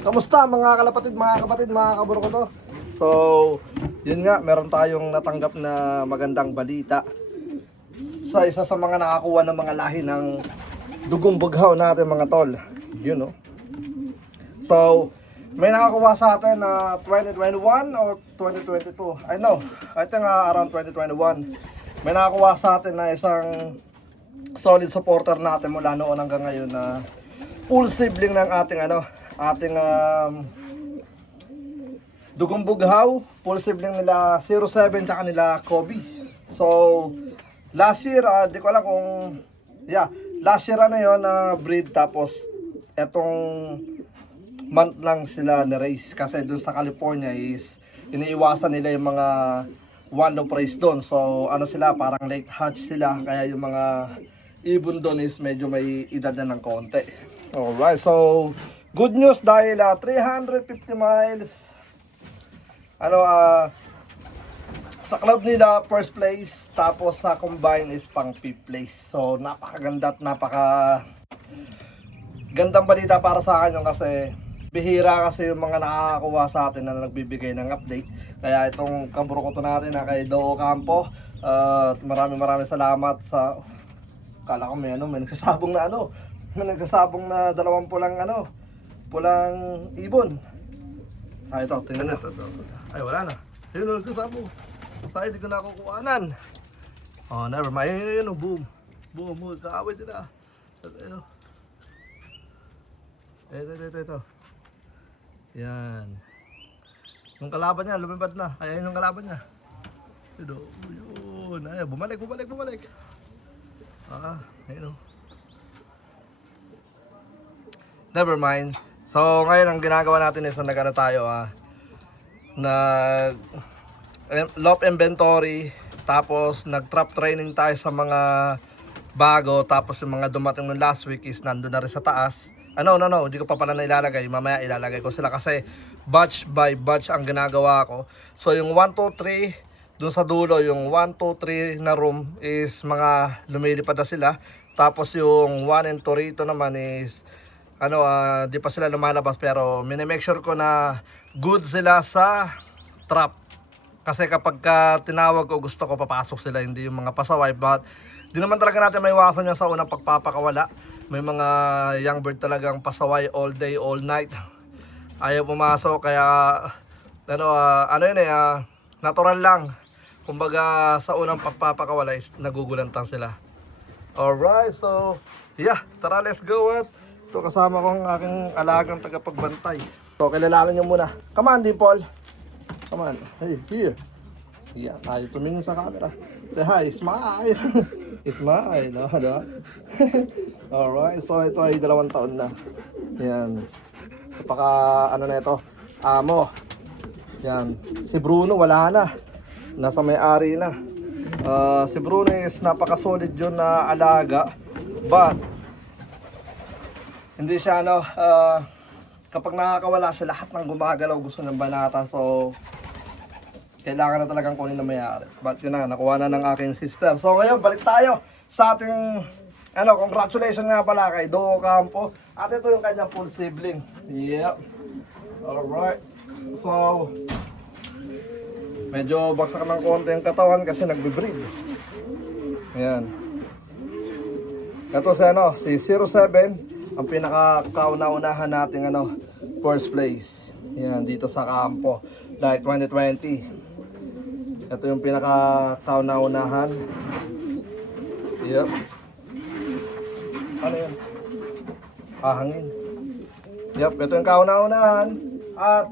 Kamusta mga kalapatid, mga kapatid, mga kaburo ko to? So, yun nga, meron tayong natanggap na magandang balita sa isa sa mga nakakuha ng mga lahi ng dugong bughaw natin mga tol. So, may nakakuha sa atin na 2021 or 2022. I think around 2021. May nakakuha sa atin na isang solid supporter natin mula noon hanggang ngayon na full sibling ng ating dugong bughaw, full sibling nila 07 tsaka nila Kobe. So, last year, di ko alam kung, last year na breed, tapos etong month lang sila na-raise kasi dun sa California is iniiwasan nila yung mga one of race doon. So, sila, parang late hatch sila, kaya yung mga ibon doon is medyo may edad na ng konti. Alright, so good news dahil 350 miles sa club nila first place, tapos sa combine is pang 5th place. So napakaganda at gandang balita para sa akin yung kasi bihira kasi yung mga nakakakuha sa atin na nagbibigay ng update. Kaya itong kaburo ko to natin kay Doo Campo, maraming salamat sa kala ko may nagsasabong na dalawang pulang ibon. Ito, tingnan na. Ay, wala na. Ayun, nagsasabong. Sa hindi ko nakukuhanan. Oh, never mind. Ayun, boom. Boom, kaaway nila. Ito. Yan. Yung kalaban niya, lumipad na. Ay, ayun yung kalaban niya. Ito, yun. Ay, bumalik. Ayun. Never mind. So, ngayon ang ginagawa natin is tayo loft inventory, tapos nag-trap training tayo sa mga bago, tapos yung mga dumating ng last week is nandun na rin sa taas. No, hindi ko pa pala na ilalagay. Mamaya ilalagay ko sila kasi batch by batch ang ginagawa ko. So, yung 1, 2, 3, dun sa dulo, yung 1, 2, 3 na room is mga lumilipad na sila. Tapos yung 1 and 2 rito naman is di pa sila lumalabas, pero mini-make sure ko na good sila sa trap. Kasi kapag tinawag ko, gusto ko papasok sila, hindi yung mga pasaway. But di naman talaga natin maiwasan yan sa unang pagpapakawala. May mga young bird talagang pasaway all day, all night. Ayaw pumasok, kaya natural lang. Kumbaga sa unang pagpapakawala is nagugulantang sila. Alright, so tara, let's go. Ito kasama ko ang aking alagang tagapagbantay. So, kilalanin nyo muna. Come on, Dimple. Come on. Hey, here. Yan, tayo tumingin sa camera. Say hi, smile. Smile, no? Alright, so ito ay 2 taon na. Yan. Kapaka, na ito? Amo. Yan. Si Bruno, wala na. Nasa may-ari na. Si Bruno is napaka-solid yun na alaga. But, hindi siya kapag nakakawala siya, lahat ng gumagalaw gusto ng banatan. So, kailangan na talagang kunin na mayari. But yun na, nakuha na ng aking sister. So ngayon, balik tayo sa ating, congratulations nga pala kay Doo Campo. At ito yung kanyang full sibling. Yep. Alright. So, medyo baksak ng konti yung katawan kasi nagbe-breed. Ayan. Ito si 07. Ang pinaka-kauna-unahan nating first place. Yan, dito sa kampo. Like 2020. Ito yung pinaka-kauna-unahan. Yep. Ano yan? Hangin. Yep, ito yung kauna-unahan. At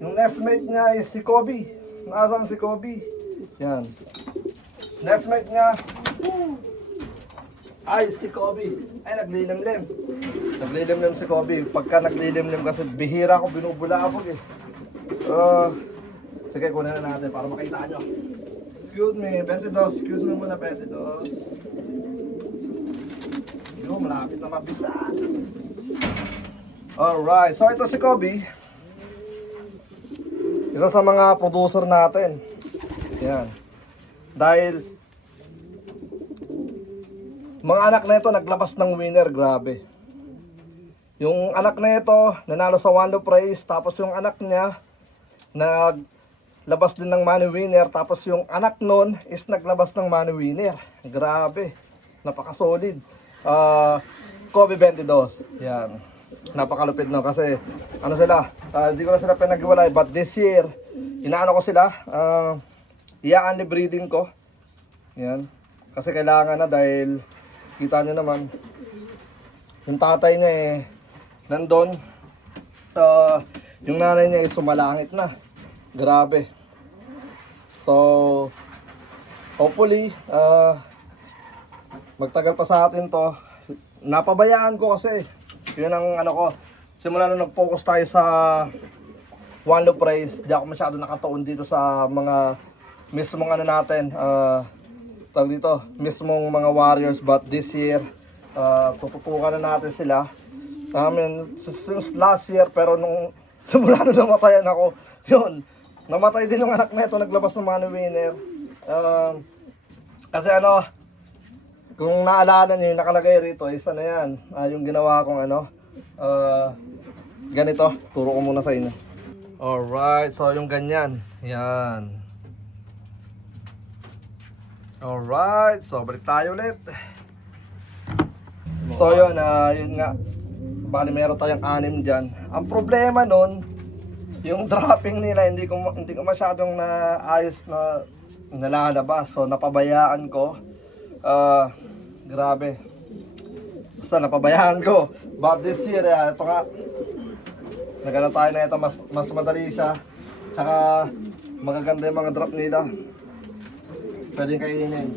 yung nestmate niya is si Kobe. Nasaan si Kobe? Yan. Nestmate niya. Ay, si Kobe. Ay, naglilimlim. Naglilimlim si Kobe. Pagka naglilimlim kasi bihira ko, binubulabog eh. Sige, kunin na natin para makita nyo. Excuse me, 22. Excuse me muna, 22. Yo, malapit na mabisa. Alright, so ito si Kobe. Isa sa mga producer natin. Yan. Dahil mga anak na ito naglabas ng winner, grabe. Yung anak na ito, nanalo sa One Loop Race. Tapos yung anak niya, naglabas din ng money winner. Tapos yung anak nun is naglabas ng money winner. Grabe. Napaka-solid. Kobe 22. Yan. Napakalupit na kasi ano sila, hindi ko na sila pinag-iwalay. But this year, inaano ko sila, i-early breeding ko. Yan. Kasi kailangan na dahil kita nyo naman, yung tatay niya nandun. Yung nanay niya sumalangit na. Grabe. So, hopefully, magtagal pa sa atin to. Napabayaan ko kasi. Yun ang ano ko. Simula nung nag-focus tayo sa One Loop Race, di ako masyado nakataon dito sa mga mismong ano natin, tawag dito, mismong mga warriors. But this year, tututukan na natin sila. Since last year, pero nung simula nung namatayan ako, yun, namatay din yung anak na ito, naglabas ng money winner. Kasi ano, kung naalala nyo, yung nakalagay rito is ano yan, yung ginawa kong ano, ganito, turo ko muna sa inyo. Alright, so yung ganyan, yan. Alright, so balik tayo ulit. So yun, yun nga, bali meron tayong 6 dyan. Ang problema nun, yung dropping nila, hindi ko masyadong naayos na nalalabas. So napabayaan ko. Grabe. Basta napabayaan ko. But this year, ito nga, nagano tayo na ito, mas madali siya. Tsaka magaganda yung mga drop nila. Pwedeng kainin.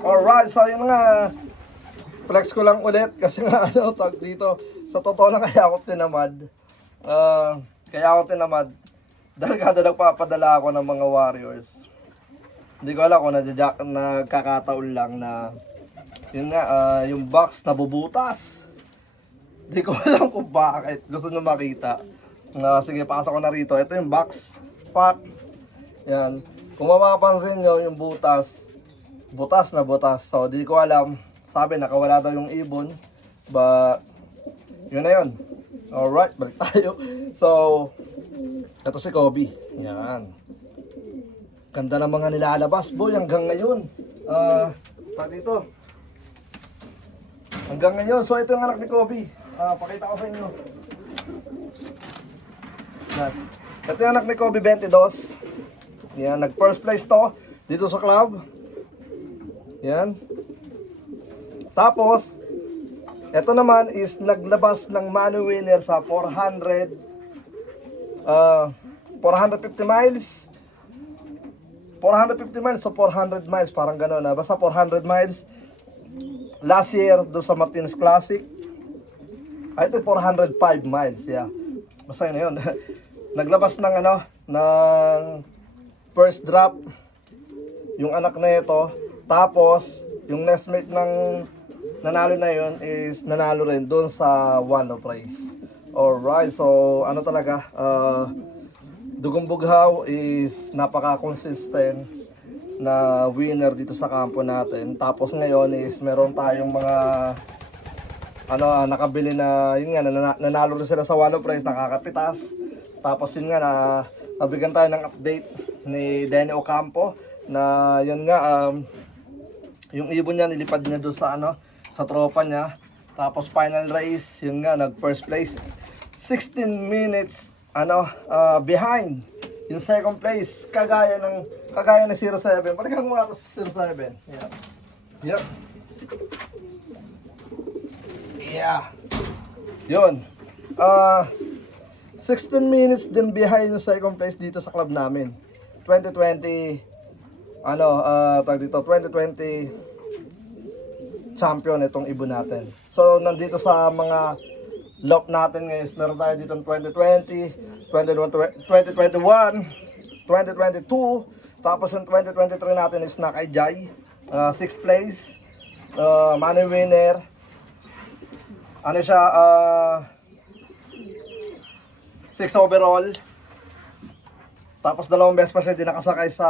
Alright, so yun nga. Flex ko lang ulit kasi nga ano, tag dito. Sa totoo lang kaya ako tinamad. Dahil kada nagpapadala ako ng mga warriors. Hindi ko alam kung nagkakataon lang na yun nga, yung box nabubutas. Hindi ko alam kung bakit. Gusto nyo makita. Sige, pasok ko na rito. Ito yung box. Pack. Yan. Kung mapapansin nyo, yung butas na butas. So, di ko alam. Sabi, nakawala daw yung ibon. But, yun na yun. Alright, balik tayo. So, ito si Kobe. Yan. Ganda ng mga nilalabas, boy, hanggang ngayon. Dito. Hanggang ngayon. So, ito yung anak ni Kobe. Pakita ko sa inyo. Yan. Ito yung anak ni Kobe 22. Yan, nag first place to dito sa club. Yan. Tapos, ito naman is naglabas ng money winner sa 450 miles. 450 miles so 400 miles, parang gano'n na. Basta 400 miles. Last year, doon sa Martinez Classic. Ito 405 miles, yeah. Basta yun. Naglabas ng ano, ng first drop yung anak na ito. Tapos yung nestmate ng nanalo na yun is nanalo rin doon sa One Loop Race. Alright, so ano talaga, Dugong Bughaw is napaka-consistent na winner dito sa kampo natin. Tapos ngayon is meron tayong mga ano, nakabili na, yun nga, nanalo rin sila sa One Loop Race, nakakapitas. Tapos yun nga, nabigyan tayo ng update ni Denny Ocampo na yun nga, yung ibon niya nilipad niya doon sa ano, sa tropa niya. Tapos final race, yun nga, nag first place. 16 minutes ano, behind yung second place, kagaya ng 07. Parang nga ito sa 07. Yeah. Yep. Yeah. Yun. 16 minutes din behind yung second place dito sa club namin. 2020 ano, tag dito 2020 champion itong ibon natin. So nandito sa mga lot natin ngayon, meron tayo dito 2020, 2021, 2022, tapos yung 2023 natin is na kay Jai, 6th place, money winner. Ano siya, 6 overall. Tapos 2 beses pa siya din nakasakay sa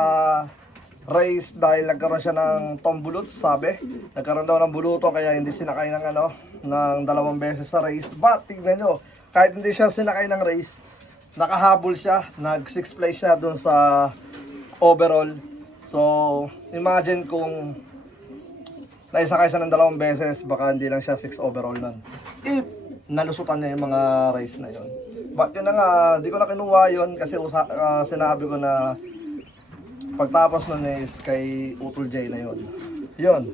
race dahil nagkaroon siya ng tombulot, sabi. Nagkaroon daw ng buluto kaya hindi sinakay ng ng 2 beses sa race. But tignan nyo, kahit hindi siya sinakay ng race, nakahabol siya, nag 6th place siya dun sa overall. So, imagine kung naisakay siya ng 2 beses, baka hindi lang siya 6 overall nun. If nalusutan niya yung mga race na yon. But yun na nga, di ko na kinuha yun kasi sinabi ko na pagtapos nun is kay Utol J na yun. Yun.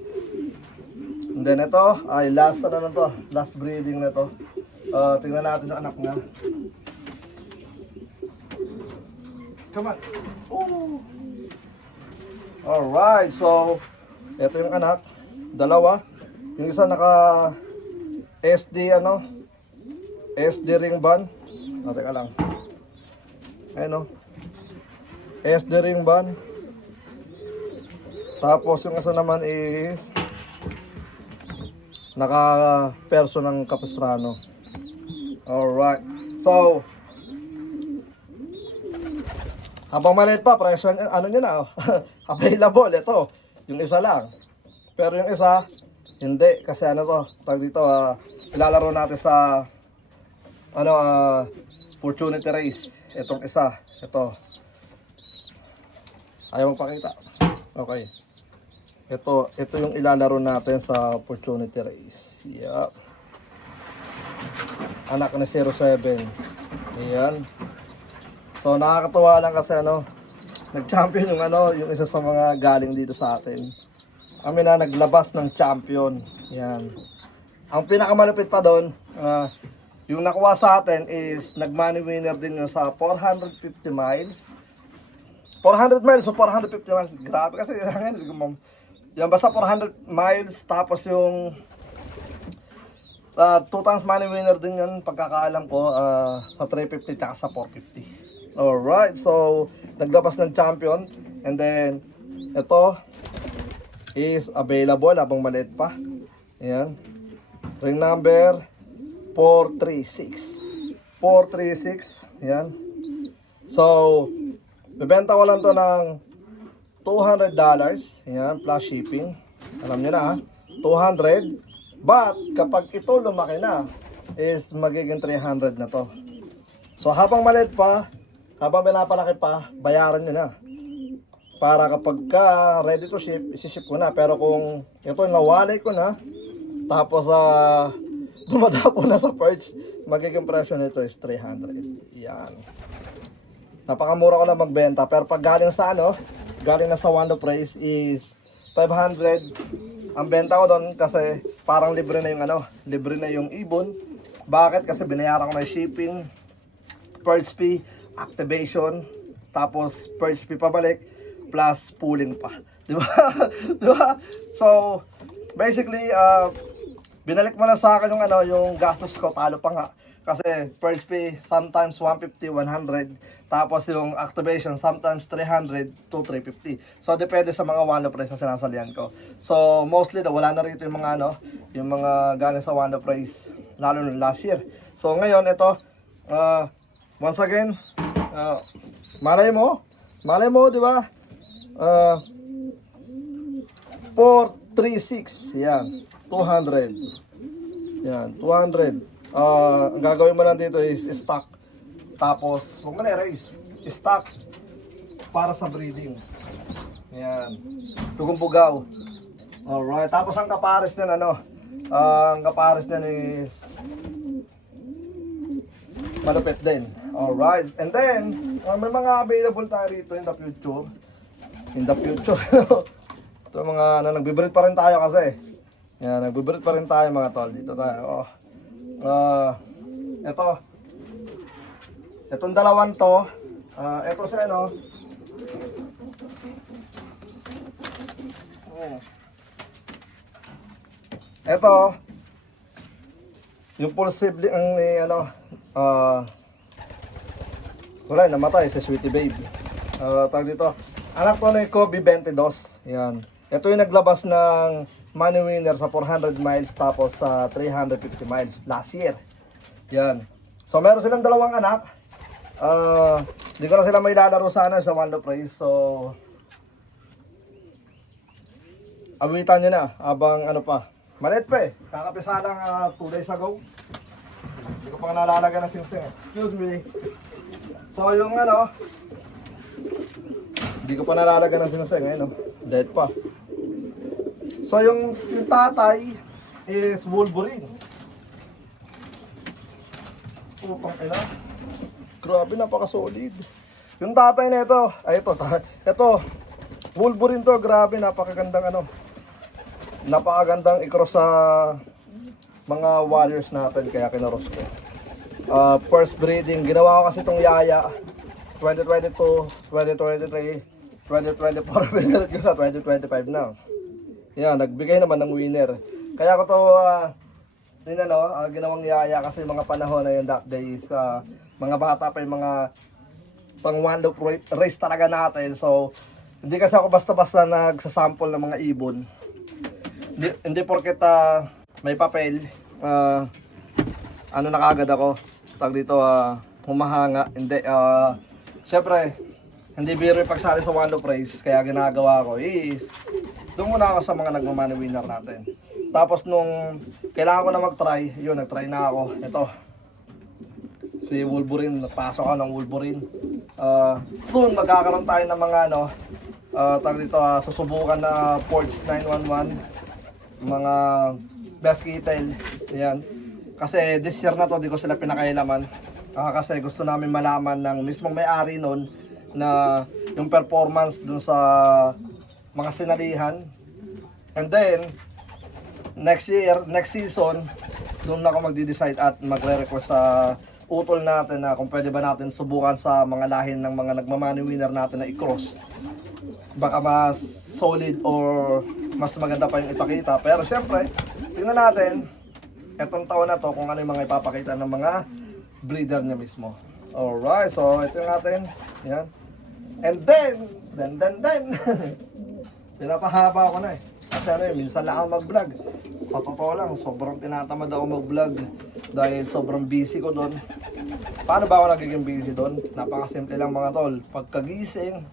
And then ito, ay last na to, last breeding na to. Tingnan natin yung anak niya. Come on. Ooh. Alright, so ito yung anak, dalawa. Yung isa naka SD SD ring band. Teka lang. Ayun SD ring band. Tapos yung isa naman is naka perso ng Capistrano. Alright. So habang maliit pa, presyo niya na, available, ito, yung isa lang. Pero yung isa, hindi, kasi tag dito, ilalaro natin sa, opportunity race. Itong isa, ito. Ayaw magpakita. Okay. Ito yung ilalaro natin sa opportunity race. Yup. Anak ni 07. Ayan. So nakakatuwa lang kasi nag-champion yung isa sa mga galing dito sa atin. Kami na naglabas ng champion. Yan. Ang pinakamalupit pa doon, yung nakuha sa atin is nag-money winner din yun sa 450 miles. 400 miles o 450 miles. Grabe kasi yan basta 400 miles tapos yung 2 times money winner din yun pagkakaalam ko sa 350 at sa 450. Alright, so naglabas ng champion and then ito is available habang maliit pa. Ayan. Ring number 436. 436. Ayan. So, bibenta ko lang to ng $200. Ayan, plus shipping. Alam nyo na 200. But, kapag ito lumaki na, is magiging 300 na to. So, habang maliit pa, habang pinapalaki pa, bayaran nyo na. Para kapag ka ready to ship, isi-ship ko na. Pero kung ito nawalay ko na, tapos dumadapo na sa perch, magiging presyo nito is 300. Yan. Napakamura ko lang magbenta. Pero pag galing sa galing na sa One of Price is 500. Ang benta ko doon kasi parang libre na yung libre na yung ibon. Bakit? Kasi binayaran ko na yung shipping, perch fee, activation, tapos perch fee pabalik, plus pooling pa. Di ba? Di ba? So, basically, binalik mo na sa akin yung gastos ko, talo pa nga. Kasi perch fee, sometimes 150, 100. Tapos yung activation, sometimes 300 to 350. So, depende sa mga one price na sinasalihan ko. So, mostly, wala na rito yung mga yung mga galing sa one price, lalo na last year. So, ngayon, ito, once again, malay mo, di ba? 436, yan, 200. Yan, 200. Ang gagawin mo lang dito is stock. Tapos, huwag mo na i-raise. Stock para sa breeding. Yan. Tugong bugaw. Alright. Tapos ang kapares niyan, ang kapares niyan is malupit din. Alright. And then, may mga available tayo rito in the future. In the future. Ito mga nagbibreed pa rin tayo kasi. Yan, nagbibreed pa rin tayo mga tol. Dito tayo. Ito. Itong dalawan to. Ito si Ito. Yung full sibling wala, namatay si Sweetie Babe. Tawag dito. Anak ko ni Kobe 22. Yan. Ito yung naglabas ng money winner sa 400 miles tapos sa 350 miles last year. Yan. So meron silang dalawang anak. Hindi ko na sila may lalaro sana sa One of Price. So awitan nyo na habang ano pa. Malit pa eh. Kakapisa lang 2 days ago. Hindi ko pa nalalagyan ng singsing eh. Excuse me. So yung ano, hindi ko pa nalalagyan ng singsing eh, no? Dead pa. So yung tatay is Wolverine. Putang ina. Grabe, napaka-solid. Yung tatay na ito, ay ito, Wolverine to, grabe, napakagandang ano. Napakagandang i-cross sa mga warriors natin, kaya kinaros ko. First breeding, ginawa ko kasi itong yaya 2022, 2023, 2024, pinarit ko sa 2025 na. Yan, nagbigay naman ng winner. Kaya ko to ginawang yaya kasi mga panahon na yun that days, mga bata pa yung mga pang one loop race talaga natin. So, hindi kasi ako basta-basta nagsasample ng mga ibon. Hindi porket may papel, ano na kagad ako, tag dito, humahanga. Hindi, syempre, hindi biro yung pagsali sa one loop race, kaya ginagawa ko is, doon muna ako sa mga nagmamani winner natin. Tapos nung kailangan ko na mag-try, yun, nag-try na ako. Ito, si Wolverine, napasok ako ng Wolverine. Soon, magkakaroon tayo ng mga ano, tag dito, susubukan na Forge 911, mga best keytail, yan. Kasi this year na to, di ko sila pinakailaman. Kasi gusto namin malaman ng mismong may-ari nun na yung performance dun sa mga sinalihan. And then, next season, doon na ako magde-decide at magre-request sa utol natin na kung pwede ba natin subukan sa mga lahin ng mga nagmamani winner natin na i-cross. Baka mas solid or mas maganda pa yung ipakita. Pero syempre, tingnan natin etong taon na to kung ano yung mga ipapakita ng mga breeder niya mismo. Alright, so ito yung atin. Yan. And then, pinapahaba ko na eh. Kasi ano minsan lang ako mag-vlog. Sa totoo lang, sobrang tinatamad ako mag-vlog dahil sobrang busy ko doon. Paano ba ako nagiging busy doon? Napakasimple lang mga tol. Pagkagising,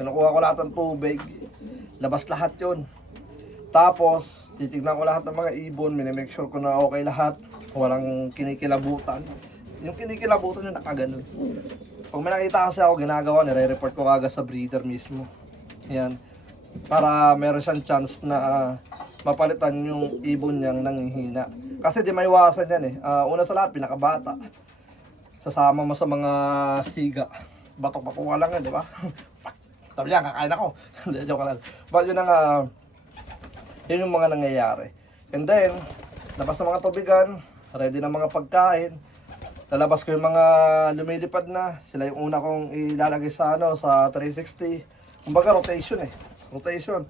kinukuha ko lahat ng tubig, labas lahat yon. Tapos, titignan ko lahat ng mga ibon, minimake sure ko na okay lahat, walang kinikilabutan. Yung kinikilabutan yung nakaganon. Pag may nakita kasi ako ginagawa, nire-report ko kagad sa breeder mismo. Yan. Para meron siyang chance na mapalitan yung ibon niyang nanghihina. Kasi di maiwasan yan eh. Una sa lahat, pinakabata. Sasama mo sa mga siga. Batok-batok lang yan, di ba? Sabi niya, kakain ako. Hindi, joke lang. But yun ang, yun yung mga nangyayari. And then, labas ng mga tubigan, ready na mga pagkain. Lalabas ko yung mga lumilipad na. Sila yung una kong ilalagay sa, sa 360. Kumbaga rotation eh. Rotation.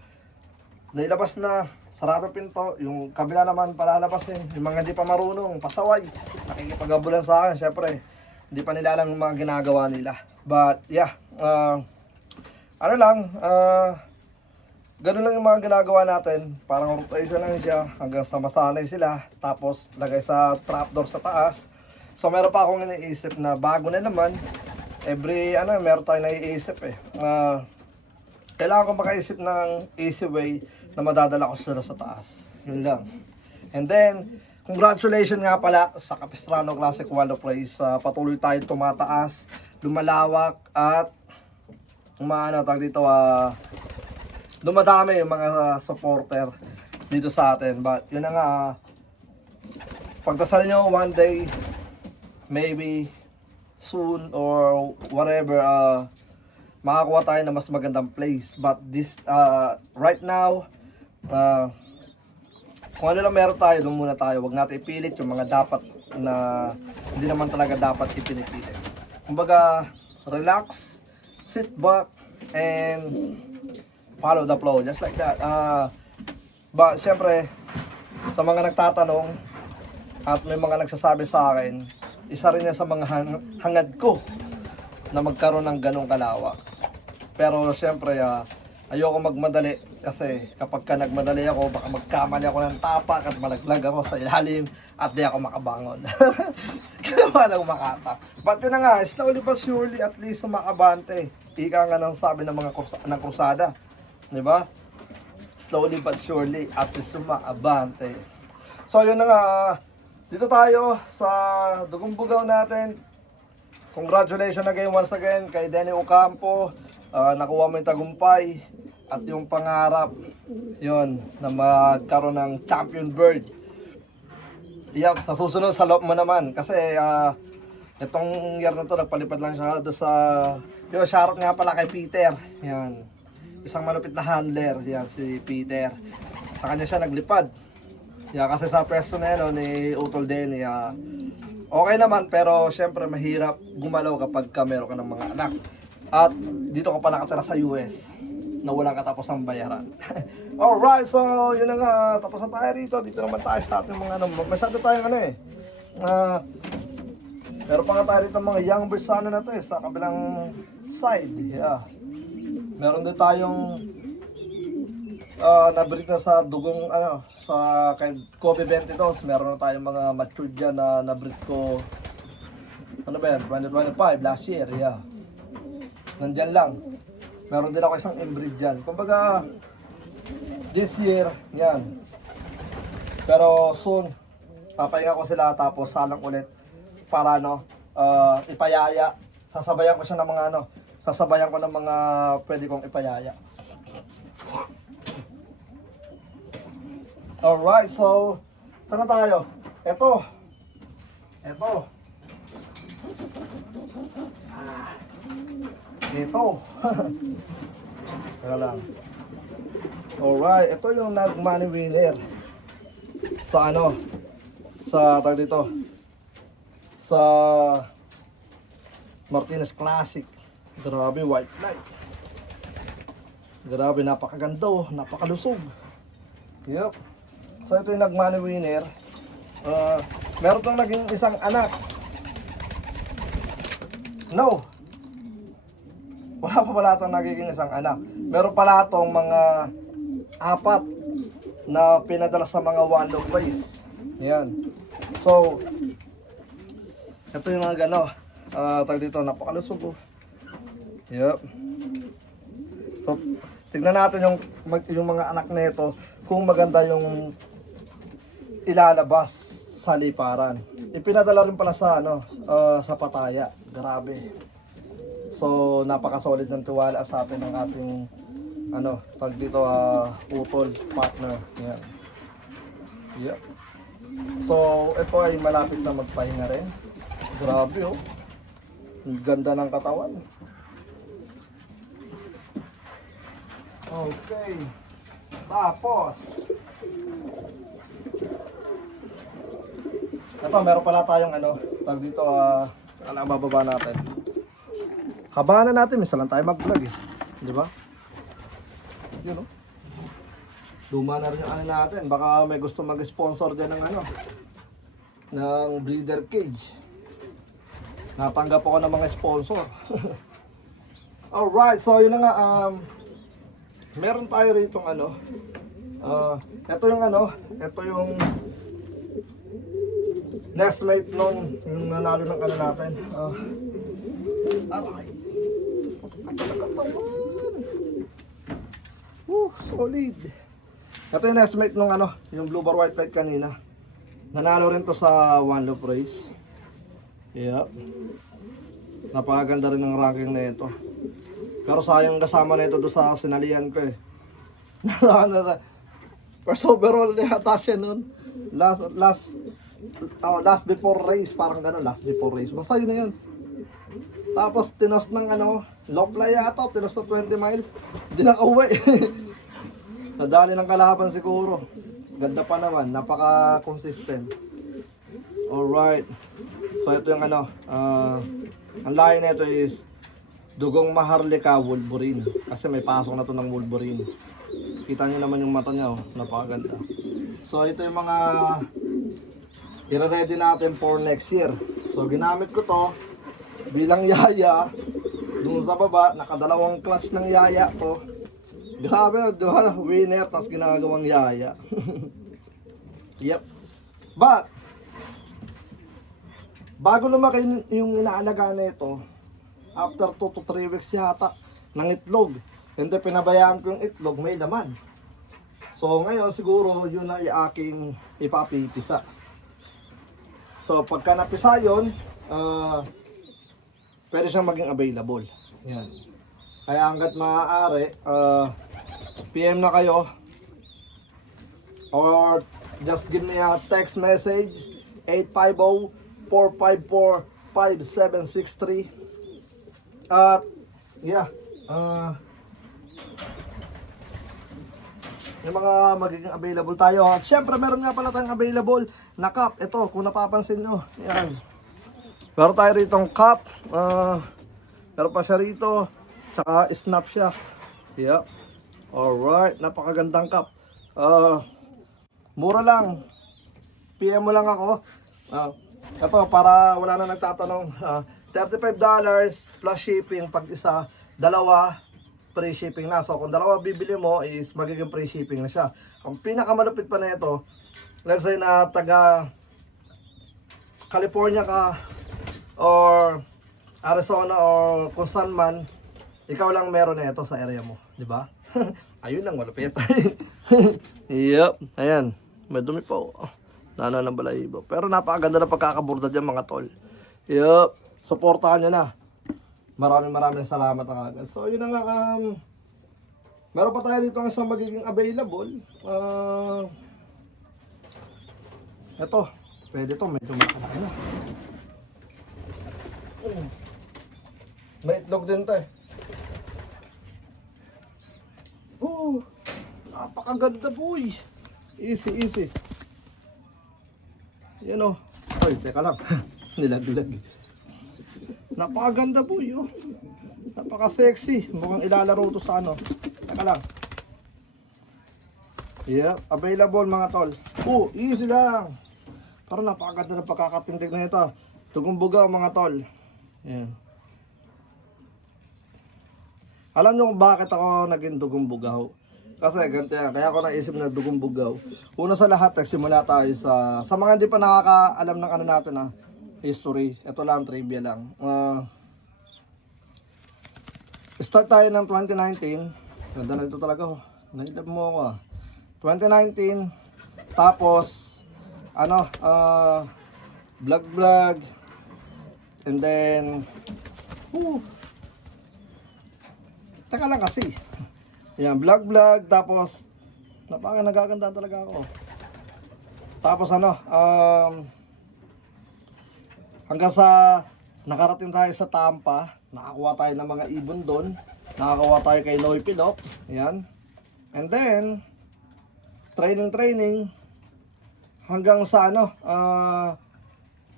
Nailabas na, sarado pinto. Yung kabila naman palalabasin. Yung mga hindi pa marunong, pasaway. Nakikipagabulan sa akin, syempre. Hindi pa nila alam yung mga ginagawa nila. But yeah, ganun lang yung mga ginagawa natin. Parang rotation lang siya hanggang sa masanay sila. Tapos lagay sa trapdoor sa taas. So meron pa akong iniisip na bago na naman. Meron tayong naiisip eh. Kailangan ko makaisip ng easy way na madadala ko sila sa taas. Yun lang. And then, congratulations nga pala sa Capistrano Classic Wall of Praise. Patuloy tayo tumataas, lumalawak, at dumadami yung mga supporter dito sa atin. But yun na nga, pagdasal nyo one day, maybe soon or whatever, makakuha tayo na mas magandang place. But this, right now, kung ano lang meron tayo, doon muna tayo. Huwag natin ipilit yung mga dapat na hindi naman talaga dapat ipinipilit. Kumbaga, relax, sit back, and follow the flow, just like that. But syempre, sa mga nagtatanong at may mga nagsasabi sa akin, isa rin yan sa mga hangad ko na magkaroon ng ganong kalawak. Pero syempre, ayoko magmadali kasi kapag ka nagmadali ako, baka magkamali ako ng tapak at malaglag ako sa ilalim at di ako makabangon. Kaya lang makata. But yun na nga, slowly but surely at least umakabante. Ika nga ng sabi ng mga ng krusada. Di ba? slowly but surely, at least sumaabante. So yun na nga, dito tayo sa Dugong Bugaw natin. Congratulations again once again kay Denny Ocampo. Nakuha mo yung tagumpay at yung pangarap yun na magkaroon ng champion bird. Yup, sa susunod sa loob mo naman kasi itong year na to nagpalipad lang siya doon sa yung shoutout nga pala kay Peter. Yan. Isang malupit na handler, yan si Peter. Sa kanya siya naglipad. Yeah, kasi sa pwesto na yun, ni Utol Denny, okay naman pero syempre mahirap gumalaw kapag meron ka ng mga anak. At dito ka pa nakatira sa US na walang katapos ang bayaran. Alright, so yun na nga, tapos na tayo rito. Dito naman tayo sa ating mga masyado tayong meron pa nga tayo rito mga young birds na to sa kabilang side. Yeah. Meron din tayong nabreed na sa dugong sa kay Kobe 22. Meron na tayong mga matured dyan na nabreed ko ano ba yan, 2025 last year. Yeah. Nandyan lang. Meron din ako isang inbreed dyan. Kumbaga this year, yan. Pero soon papahinga ko sila tapos salang ulit para ipayaya. Sasabayan ko siya ng mga sasabayan ko ng mga pwede kong ipayaya. Alright, so saan na tayo? Ito. Teka lang. Alright, ito yung nag-money winner sa sa tag dito sa Martinez Classic. Grabe, white light. Grabe, napakaganda, napakalusog. Yup. So ito yung nag-money winner. Meron tong naging isang anak. No. Wala pa pala itong nagiging isang anak. Meron pala itong mga 4 na pinadala sa mga one-log race. Yan. So, ito yung mga tag dito, napakalusog. Yep. So, tignan natin yung mga anak nito kung maganda yung ilalabas sa liparan. Ipinadala rin pala sa sa Pataya. Grabe. So, napaka-solid ng tiwala sa atin ng ating tag dito utol partner. Yan. Yep. So, ito ay malapit na magpahinga rin. Grabe ang ganda ng katawan. Okay. Tapos ito, meron pala tayong tag dito bababa natin. Habahan na natin, minsan lang tayo mag-vlog di ba? Yun luma na rin yung natin. Baka may gusto mag-sponsor din ng ng breeder cage. Natanggap ako ng mga sponsor. Alright, so yun na nga, meron tayo rito ito yung nestmate nun, yung nanalo ng natin. Aray. Solid. Ito yung nestmate nung yung blue bar white light kanina. Nanalo rin to sa one loop race. Yep. Napakaganda rin ng ranking na ito. Pero sayang kasama na ito doon sa sinalihan ko First overall yata siya nun. Last before race, parang last before race. Basta yun na yun. Tapos tinos ng low fly yata, tinos na 20 miles. Hindi nakauwi. Nadali ng kalaban siguro. Ganda pa naman, napaka-consistent. Alright. So ito yung ang lahi na ito is Dugong Maharlika Wolverine. Kasi may pasok na to ng Wolverine. Kita nyo naman yung mata niya, napakaganda. So ito yung mga i-ready natin for next year. So ginamit ko to bilang yaya. Doon sa baba, nakadalawang clutch ng yaya to. Grabe, di ba? Winner, tapos ginagawang yaya. Yep. But, bago lumaki yung inaalaga na ito, after 2 to 3 weeks yata ng itlog, hindi pinabayaan ko yung itlog, may laman. So ngayon siguro yun na aking ipapipisa. So pagka napisa yun, pwede siyang maging available. Yan. Kaya hanggat maaari, PM na kayo or just give me a text message 850-454-5763 at yeah, yung mga magiging available tayo. At syempre meron nga pala tayong available na cup. Ito kung napapansin nyo, yan, meron tayo ritong cup, meron pa siya rito, tsaka snap siya. Yeah. Alright, napakagandang cup. Mura lang. PM mo lang ako. Ito, para wala na nagtatanong. $35 plus shipping. Pag isa, dalawa, free shipping na. So, kung dalawa bibili mo, is magiging free shipping na siya. Ang pinakamalupit pa na ito, let's say na taga California ka, or Arizona, or kung saan man, ikaw lang meron na ito sa area mo. Diba? Ayun lang, malupit. Yup, ayan. May dumi po. Nana ng balahibo. Pero napakaganda na pagkakaburda dyan mga tol. Yup. Supportahan nyo na. Maraming salamat na agad. So yun na nga. Meron pa tayo dito ang isang magiging available. Ito. Pwede to. Medyo makalaki na. May itlog din to eh. Napakaganda boy. Easy. Yan o. Ay, teka lang. Nilaglag. Napakaganda boy oh. Napaka-sexy. Mukhang ilalaro to sa ano. Teka lang. Yeah, available mga tol. Easy lang. Pero napakaganda ng pagkakatindig na ito. Tugong bugaw mga tol. Yan. Alam nyo kung bakit ako naging dugong bugaw? Kasi ganito yan, kaya ako naisip na dugong bugaw. Una sa lahat, simula tayo sa mga hindi pa nakakaalam ng ano natin history. Ito lang, trivia lang. Start tayo ng 2019. Ganda na ito talaga oh. Nailap mo ako 2019. Tapos, vlog. And then, taka lang kasi. Yan, vlog, tapos nagaganda talaga ako. Tapos hanggang sa nakarating tayo sa Tampa, nakakuha tayo ng mga ibon doon, nakakuha tayo kay Noy Pilop, yan. And then, training, hanggang sa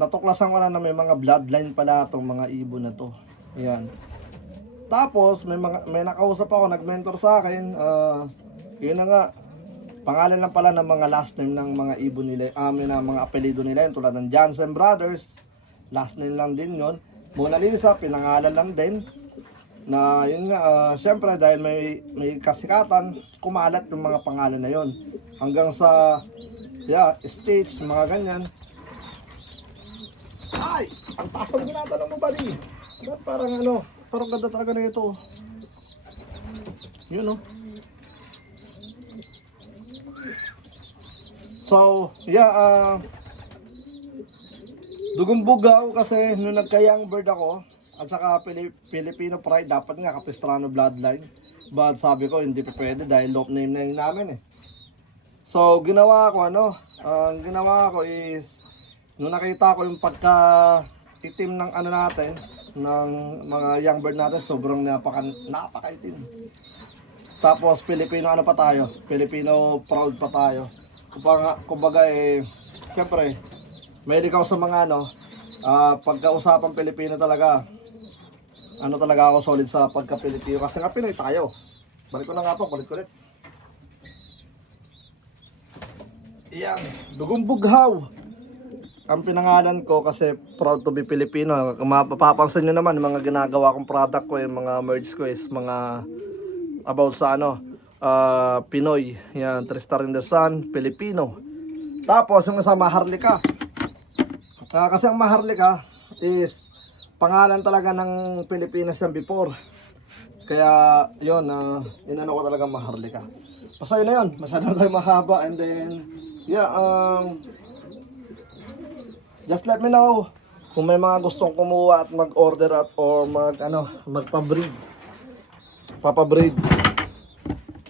natuklasan ko na may mga bloodline pala itong mga ibon na to. Yan. Tapos may nakausap ako, nag-mentor sa akin. Yun na nga, pangalan lang pala ng mga last name ng mga ibon nila, ng mga apelyido nila, yun, tulad ng Jansen Brothers, last name lang din yon. Mona Lisa, pinangalan lang din. Na yun nga, syempre dahil may kasikatan, kumalat yung mga pangalan na yon. Hanggang sa, stage, mga ganyan. Ay, ang taas ang ginatanong mo ba di? Ba't parang ganda talaga na ito. Yun So, dugong bugaw kasi nung nagka-young bird ako, at saka Filipino pride, dapat nga Capistrano bloodline. But sabi ko, hindi pa pwede dahil lock name na yung namin eh. So, ginawa ko ang ginawa ko is, nung nakita ko yung pagka-itim ng natin, ng mga young bird natin, sobrang napaka-itim. Tapos Filipino pa tayo, Filipino proud pa tayo. Kumbaga syempre, may ikaw sa mga pagka-usapang Pilipino talaga, talaga ako solid sa pagka-Pilipino kasi nga Pinoy tayo. Balik ko na nga po, kulit-kulit. Iyan, dugong bughaw ang pinangalan ko kasi proud to be Filipino. Mapapansin nyo naman, mga ginagawa kong product ko, yung mga merge ko is mga about sa Pinoy. Yan, 3 Star in the Sun, Filipino. Tapos yung sa Maharlika. Kasi ang Maharlika is pangalan talaga ng Pilipinas yan before. Kaya yun, inano ko talaga Maharlika. Basta yun na yun. Masyado na tayo mahaba. And then, yeah, just let me know kung may mga gustong kumuha at mag-order at or magpa-breed. Papa-breed.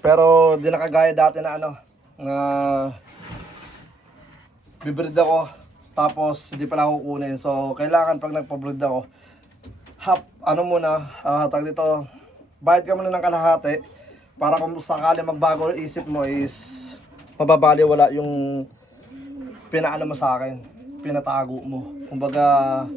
Pero di na kagaya dati na bibreed ako tapos hindi pala ako kukunin. So, kailangan pag nagpa-breed ako, tag dito, bayad ka muna ng kalahati para kung sakali magbago ang isip mo is mababaliwala yung pinaano mo sa akin, pinatago mo. Kumbaga,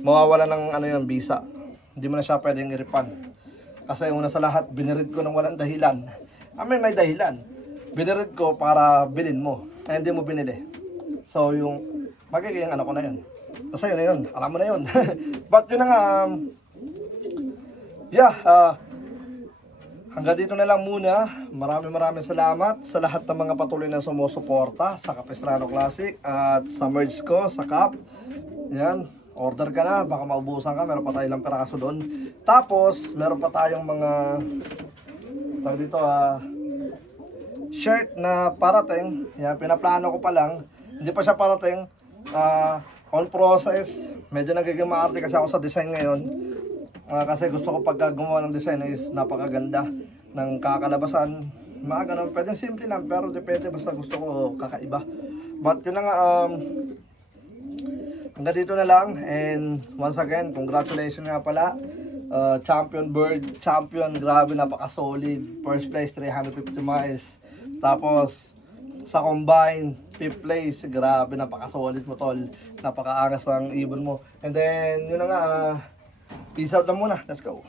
mawawala ng yung visa. Hindi mo na siya pwedeng i-refund. Kasi una sa lahat, binirid ko ng walang dahilan. May dahilan. Binirid ko para bilhin mo. Ay, hindi mo binili. So, yung magiging ko na yun. Basta yun na yun. Alam mo na yun. But yun na nga, hanggang dito na lang muna. Maraming salamat sa lahat ng mga patuloy na sumusuporta sa Capistrano Classic at sa merge ko, sa Cap. Yan, order ka na, baka maubusan ka, meron pa tayo ilang piraso doon. Tapos, meron pa tayong mga shirt na parating. Yan, pinaplano ko pa lang. Hindi pa siya parating. On process. Medyo nagiging maarte kasi ako sa design ngayon. Kasi gusto ko pagka gumawa ng design is napakaganda ng kakalabasan. Mga ganun, pwedeng simple lang pero depende basta gusto ko kakaiba. But yun na nga, hanggang dito na lang. And once again, congratulations nga pala. Champion bird, champion, grabe, napaka-solid. First place, 350 miles. Tapos, sa combine, 5th place, grabe, napaka-solid mo tol. Napaka-angas ng ibon mo. And then, yun na nga, peace out na muna. Let's go.